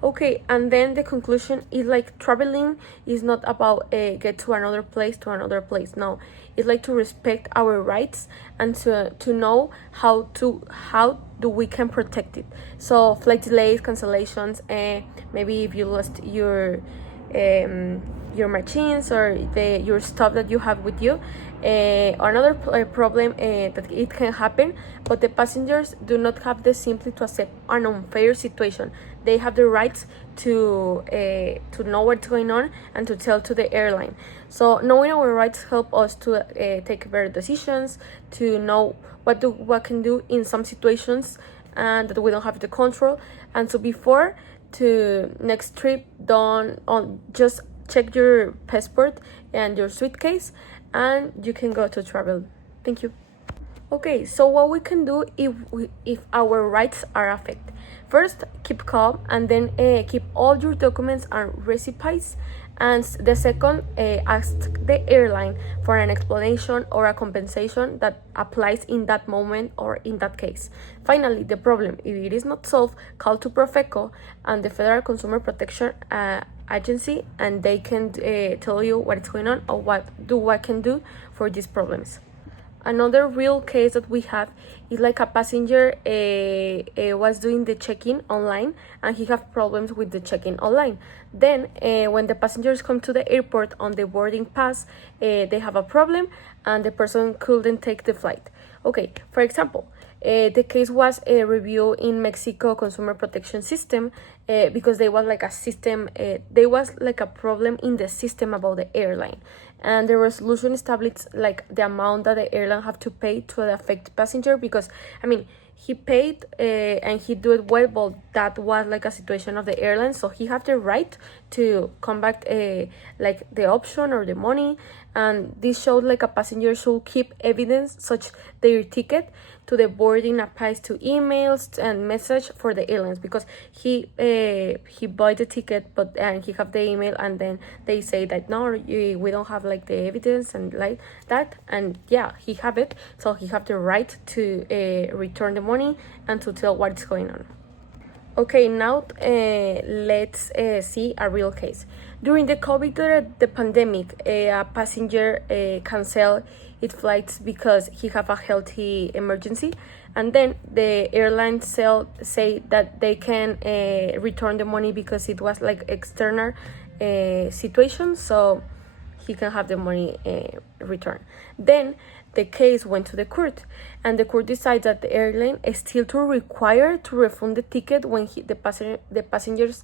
Okay, and then the conclusion is like traveling is not about get to another place. No, it's like to respect our rights and to know how do we can protect it. So flight delays, cancellations, maybe if you lost your machines or your stuff that you have with you. Another problem that it can happen, but the passengers do not have the simply to accept an unfair situation. They have the rights to know what's going on and to tell to the airline. So knowing our rights help us to take better decisions, to know what can do in some situations and that we don't have the control. And so before to next trip, just check your passport and your suitcase and you can go to travel. Thank you. Okay, so what we can do if our rights are affected. First, keep calm and then keep all your documents and receipts. And the second, ask the airline for an explanation or a compensation that applies in that moment or in that case. Finally, the problem, if it is not solved, call to Profeco and the Federal Consumer Protection Agency, and they can tell you what is going on or what can do for these problems. Another real case that we have is like a passenger was doing the check-in online and he have problems with the check-in online. Then when the passengers come to the airport on the boarding pass, they have a problem and the person couldn't take the flight. Okay, for example, the case was a review in Mexico Consumer Protection System because there was like a system, there was like a problem in the system about the airline, and the resolution established like the amount that the airline have to pay to the affected passenger because he paid and he do it well, but that was like a situation of the airline, so he have the right to come back like the option or the money. And this showed like a passenger should keep evidence such their ticket to the boarding applies to emails and message for the airlines because he bought the ticket and he have the email and then they say that no, we don't have like the evidence and like that, and yeah, he have it, so he have the right to return the money and to tell what's going on. Okay, now let's see a real case. During the COVID, the pandemic, a passenger canceled its flights because he have a healthy emergency, and then the airlines say that they can return the money because it was like external situation, so he can have the money returned. Then the case went to the court, and the court decided that the airline is still to require to refund the ticket when the passengers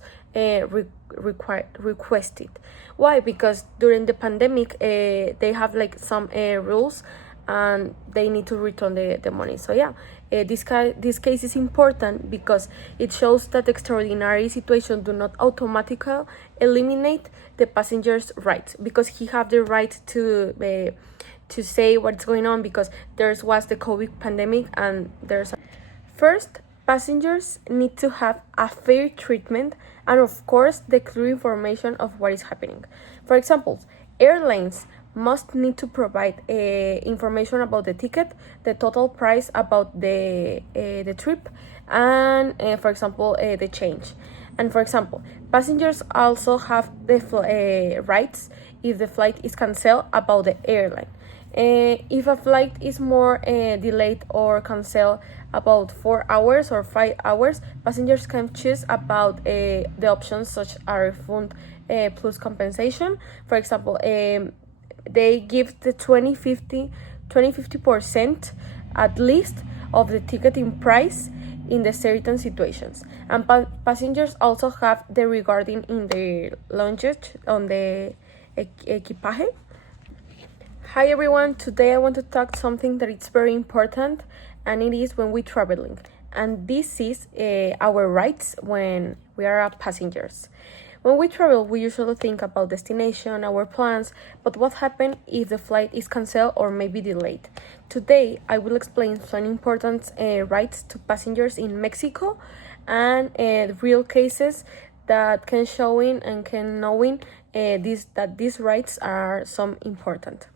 requested. Why? Because during the pandemic, they have like some rules, and they need to return the money. So yeah, this case is important because it shows that extraordinary situations do not automatically eliminate the passenger's rights, because he have the right to say what's going on because there was the COVID pandemic and First, passengers need to have a fair treatment and of course the clear information of what is happening. For example, airlines must need to provide information about the ticket, the total price about the trip, and for example the change. And for example, passengers also have the rights if the flight is canceled about the airline. If a flight is more delayed or canceled about 4 hours or 5 hours, passengers can choose about the options such as refund plus compensation. For example, they give the 50% at least of the ticketing price in the certain situations. And passengers also have the regarding in the luggage on the equipaje. Hi everyone, today I want to talk something that is very important, and it is when we're traveling, and this is our rights when we are passengers. When we travel, we usually think about destination, our plans, but what happens if the flight is canceled or maybe delayed? Today, I will explain some important rights to passengers in Mexico and real cases that can showing and can knowing that these rights are some important.